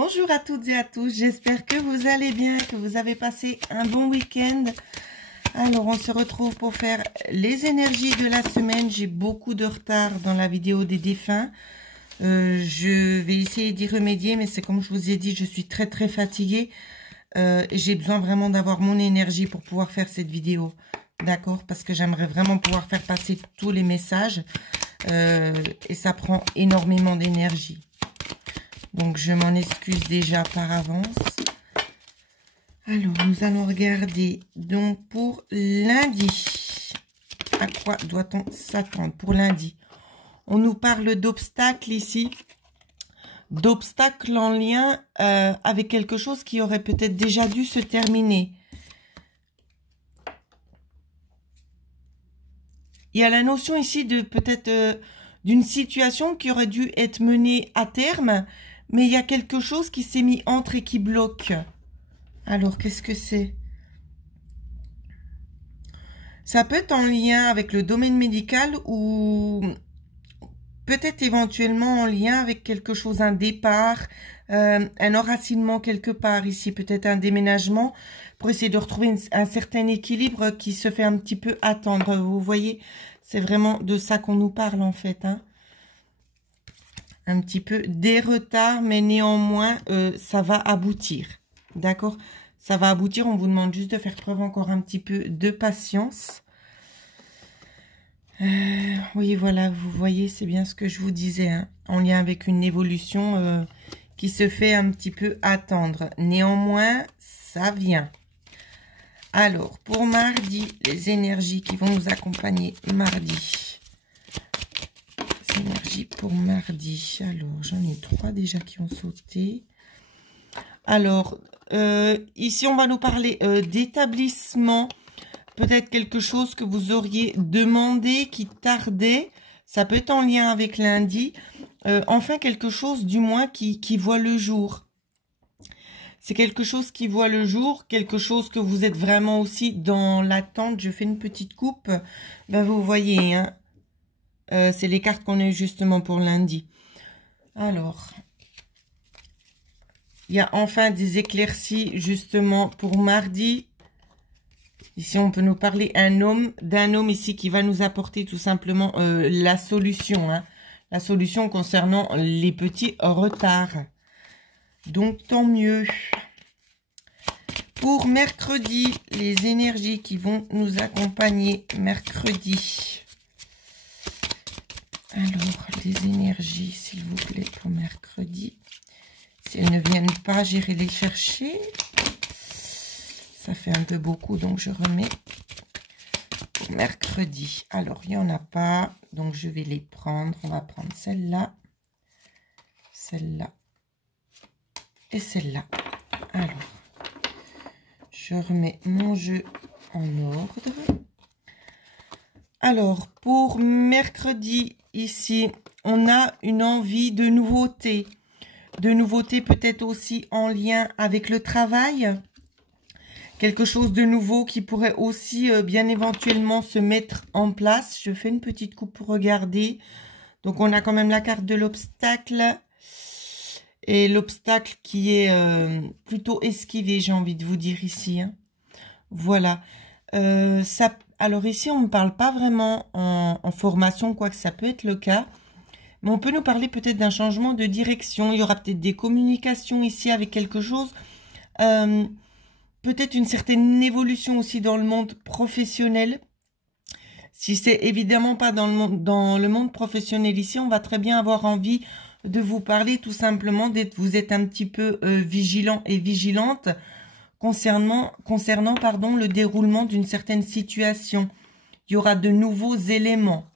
Bonjour à toutes et à tous, j'espère que vous allez bien, que vous avez passé un bon week-end. Alors on se retrouve pour faire les énergies de la semaine. J'ai beaucoup de retard dans la vidéo des défunts. Je vais essayer d'y remédier, mais c'est comme je vous ai dit, je suis très fatiguée. J'ai besoin vraiment d'avoir mon énergie pour pouvoir faire cette vidéo. D'accord? Parce que j'aimerais vraiment pouvoir faire passer tous les messages. Et ça prend énormément d'énergie. Donc, je m'en excuse déjà par avance. Alors, nous allons regarder donc pour lundi. À quoi doit-on s'attendre pour lundi? On nous parle d'obstacles ici. D'obstacles en lien avec quelque chose qui aurait peut-être déjà dû se terminer. Il y a la notion ici de peut-être d'une situation qui aurait dû être menée à terme, mais il y a quelque chose qui s'est mis entre et qui bloque. Alors, qu'est-ce que c'est? Ça peut être en lien avec le domaine médical ou peut-être éventuellement en lien avec quelque chose, un départ, un enracinement quelque part ici, peut-être un déménagement, pour essayer de retrouver un certain équilibre qui se fait un petit peu attendre. Vous voyez, c'est vraiment de ça qu'on nous parle en fait, hein. Un petit peu des retards, mais néanmoins, ça va aboutir. D'accord? Ça va aboutir, on vous demande juste de faire preuve encore un petit peu de patience. Oui, voilà, vous voyez, c'est bien ce que je vous disais, hein, en lien avec une évolution qui se fait un petit peu attendre. Néanmoins, ça vient. Alors, pour mardi, les énergies qui vont nous accompagner mardi. Les énergies pour mardi. Alors, j'en ai 3 déjà qui ont sauté. Alors, ici, on va nous parler d'établissement. Peut-être quelque chose que vous auriez demandé qui tardait. Ça peut être en lien avec lundi. Enfin, quelque chose du moins qui voit le jour. C'est quelque chose qui voit le jour, quelque chose que vous êtes vraiment aussi dans l'attente. Je fais une petite coupe. Ben, vous voyez, hein, c'est les cartes qu'on a eues justement pour lundi. Alors, il y a enfin des éclaircies justement pour mardi. Ici, on peut nous parler d'un homme ici qui va nous apporter tout simplement la solution. Hein, la solution concernant les petits retards. Donc, tant mieux. Pour mercredi, les énergies qui vont nous accompagner mercredi. Alors, les énergies, s'il vous plaît, pour mercredi. Si elles ne viennent pas, j'irai les chercher. Ça fait un peu beaucoup, donc je remets pour mercredi. Alors, il n'y en a pas, donc je vais les prendre. On va prendre celle-là, celle-là et celle-là. Alors, je remets mon jeu en ordre. Alors, pour mercredi, ici, on a une envie de nouveauté. De nouveauté peut-être aussi en lien avec le travail. Quelque chose de nouveau qui pourrait aussi bien éventuellement se mettre en place. Je fais une petite coupe pour regarder. Donc, on a quand même la carte de l'obstacle. Et l'obstacle qui est plutôt esquivé, j'ai envie de vous dire ici. Hein. Voilà. Alors ici, on ne parle pas vraiment en formation, quoique ça peut être le cas. Mais on peut nous parler peut-être d'un changement de direction. Il y aura peut-être des communications ici avec quelque chose. Peut-être une certaine évolution aussi dans le monde professionnel. Si c'est évidemment pas dans le monde professionnel ici, on va très bien avoir envie de vous parler tout simplement, vous êtes un petit peu vigilant et vigilante concernant le déroulement d'une certaine situation. Il y aura de nouveaux éléments.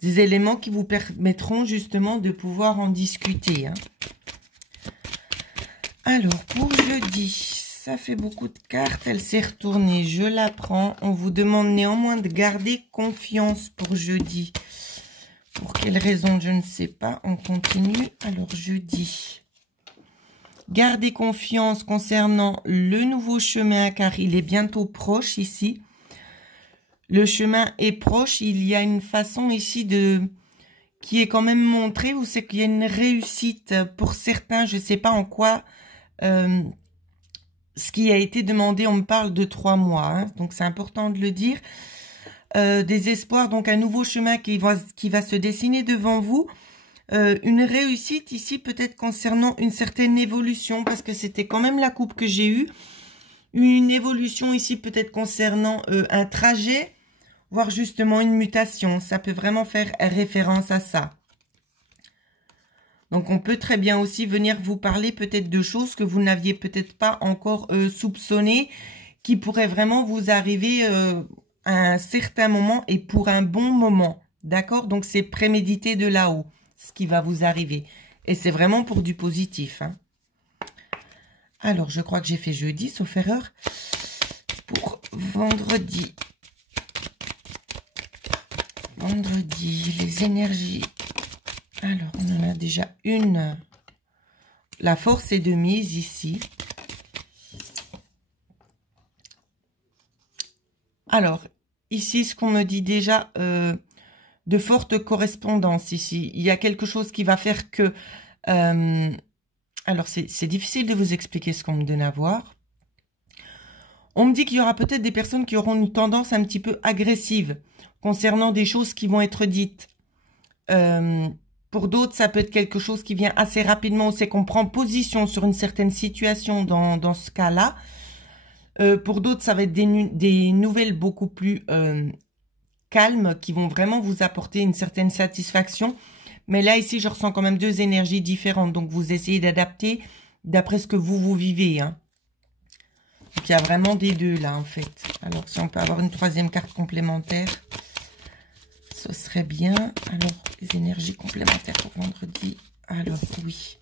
Des éléments qui vous permettront justement de pouvoir en discuter. Hein. Alors, pour jeudi, ça fait beaucoup de cartes. Elle s'est retournée, je la prends. On vous demande néanmoins de garder confiance pour jeudi. Pour quelle raison, je ne sais pas. On continue. Alors, jeudi. Gardez confiance concernant le nouveau chemin, car il est bientôt proche ici. Le chemin est proche. Il y a une façon ici de qui est quand même montré, ou c'est qu'il y a une réussite pour certains, je ne sais pas en quoi, ce qui a été demandé, on me parle de 3 mois, hein, donc c'est important de le dire. Des espoirs, donc un nouveau chemin qui va se dessiner devant vous. Une réussite ici peut-être concernant une certaine évolution, parce que c'était quand même la coupe que j'ai eue. Une évolution ici peut-être concernant un trajet, voire justement une mutation. Ça peut vraiment faire référence à ça. Donc on peut très bien aussi venir vous parler peut-être de choses que vous n'aviez peut-être pas encore soupçonnées, qui pourraient vraiment vous arriver à un certain moment et pour un bon moment. D'accord? Donc c'est prémédité de là-haut, ce qui va vous arriver. Et c'est vraiment pour du positif, hein. Alors, je crois que j'ai fait jeudi, sauf erreur, pour vendredi. Vendredi, les énergies. Alors, on en a déjà une. La force est de mise ici. Alors, ici, ce qu'on me dit déjà, de fortes correspondances ici. Il y a quelque chose qui va faire que... alors, c'est difficile de vous expliquer ce qu'on me donne à voir. On me dit qu'il y aura peut-être des personnes qui auront une tendance un petit peu agressive concernant des choses qui vont être dites. Pour d'autres, ça peut être quelque chose qui vient assez rapidement, c'est qu'on prend position sur une certaine situation dans ce cas-là. Pour d'autres, ça va être des nouvelles beaucoup plus calmes qui vont vraiment vous apporter une certaine satisfaction. Mais là, ici, je ressens quand même 2 énergies différentes. Donc, vous essayez d'adapter d'après ce que vous vivez, hein. Donc, il y a vraiment des deux, là, en fait. Alors, si on peut avoir une 3e carte complémentaire, ce serait bien. Alors, les énergies complémentaires pour vendredi. Alors, oui.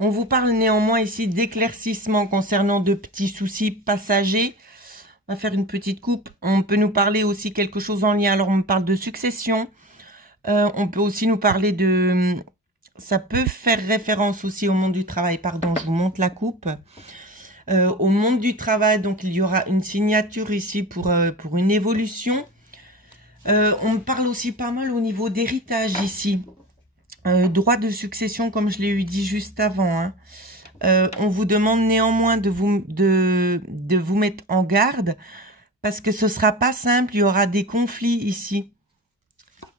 On vous parle néanmoins ici d'éclaircissement concernant de petits soucis passagers. On va faire une petite coupe. On peut nous parler aussi quelque chose en lien. Alors, on me parle de succession. On peut aussi nous parler de... Ça peut faire référence aussi au monde du travail. Pardon, je vous montre la coupe. Au monde du travail, donc, il y aura une signature ici pour une évolution. On me parle aussi pas mal au niveau d'héritage ici. Droit de succession, comme je l'ai dit juste avant, hein. On vous demande néanmoins de vous mettre en garde parce que ce sera pas simple. Il y aura des conflits ici.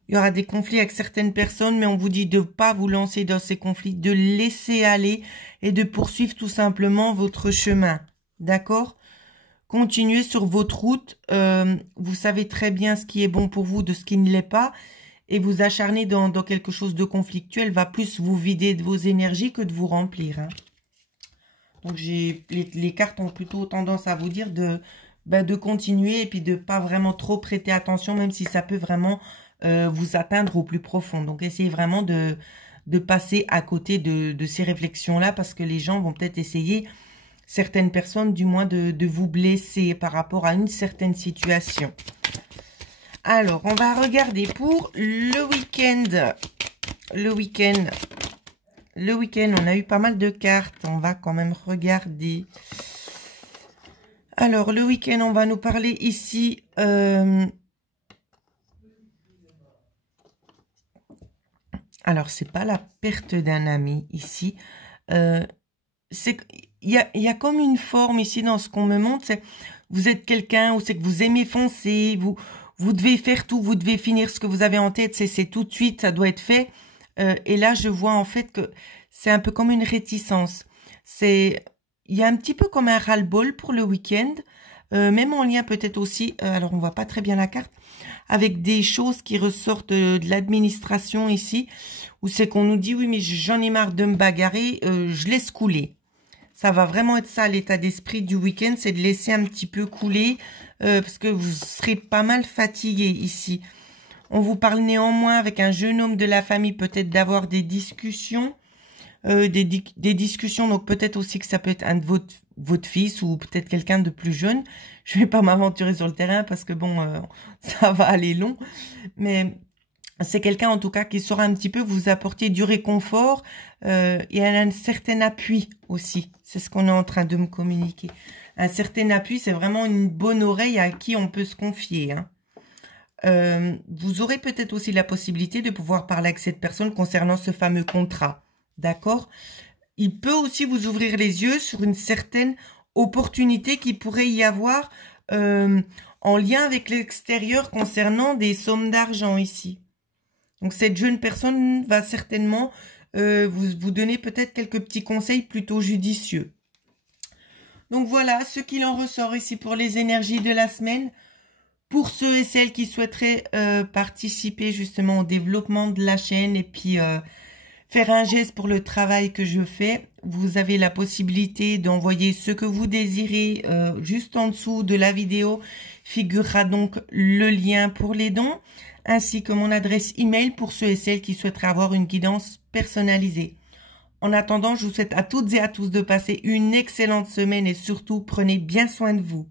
Il y aura des conflits avec certaines personnes, mais on vous dit de ne pas vous lancer dans ces conflits, de laisser aller et de poursuivre tout simplement votre chemin. D'accord? Continuez sur votre route. Vous savez très bien ce qui est bon pour vous de ce qui ne l'est pas. Et vous acharner dans quelque chose de conflictuel va plus vous vider de vos énergies que de vous remplir, hein. Donc, les cartes ont plutôt tendance à vous dire de continuer et puis de pas vraiment trop prêter attention, même si ça peut vraiment vous atteindre au plus profond. Donc, essayez vraiment de passer à côté de ces réflexions-là parce que les gens vont peut-être essayer, certaines personnes du moins, de vous blesser par rapport à une certaine situation. Alors, on va regarder pour le week-end. Le week-end, on a eu pas mal de cartes. On va quand même regarder. Alors, le week-end, on va nous parler ici. Alors, c'est pas la perte d'un ami ici. Il y a comme une forme ici dans ce qu'on me montre. Vous êtes quelqu'un où c'est que vous aimez foncer. Vous devez faire tout. Vous devez finir ce que vous avez en tête. C'est tout de suite, ça doit être fait. Et là, je vois en fait que c'est un peu comme une réticence. Il y a un petit peu comme un ras-le-bol pour le week-end, même en lien peut-être aussi, alors on voit pas très bien la carte, avec des choses qui ressortent de l'administration ici, où c'est qu'on nous dit, oui, mais j'en ai marre de me bagarrer, je laisse couler. Ça va vraiment être ça, l'état d'esprit du week-end, c'est de laisser un petit peu couler, parce que vous serez pas mal fatigué ici. On vous parle néanmoins avec un jeune homme de la famille, peut-être d'avoir des discussions. Des discussions, donc peut-être aussi que ça peut être un de votre fils ou peut-être quelqu'un de plus jeune. Je vais pas m'aventurer sur le terrain parce que bon, ça va aller long. Mais c'est quelqu'un en tout cas qui saura un petit peu vous apporter du réconfort et un certain appui aussi. C'est ce qu'on est en train de me communiquer. Un certain appui, c'est vraiment une bonne oreille à qui on peut se confier, hein. vous aurez peut-être aussi la possibilité de pouvoir parler avec cette personne concernant ce fameux contrat. D'accord? Il peut aussi vous ouvrir les yeux sur une certaine opportunité qui pourrait y avoir en lien avec l'extérieur concernant des sommes d'argent ici. Donc cette jeune personne va certainement vous donner peut-être quelques petits conseils plutôt judicieux. Donc voilà ce qu'il en ressort ici pour les énergies de la semaine. Pour ceux et celles qui souhaiteraient participer justement au développement de la chaîne et puis faire un geste pour le travail que je fais, vous avez la possibilité d'envoyer ce que vous désirez. Juste en dessous de la vidéo figurera donc le lien pour les dons, ainsi que mon adresse email pour ceux et celles qui souhaiteraient avoir une guidance personnalisée. En attendant, je vous souhaite à toutes et à tous de passer une excellente semaine et surtout, prenez bien soin de vous.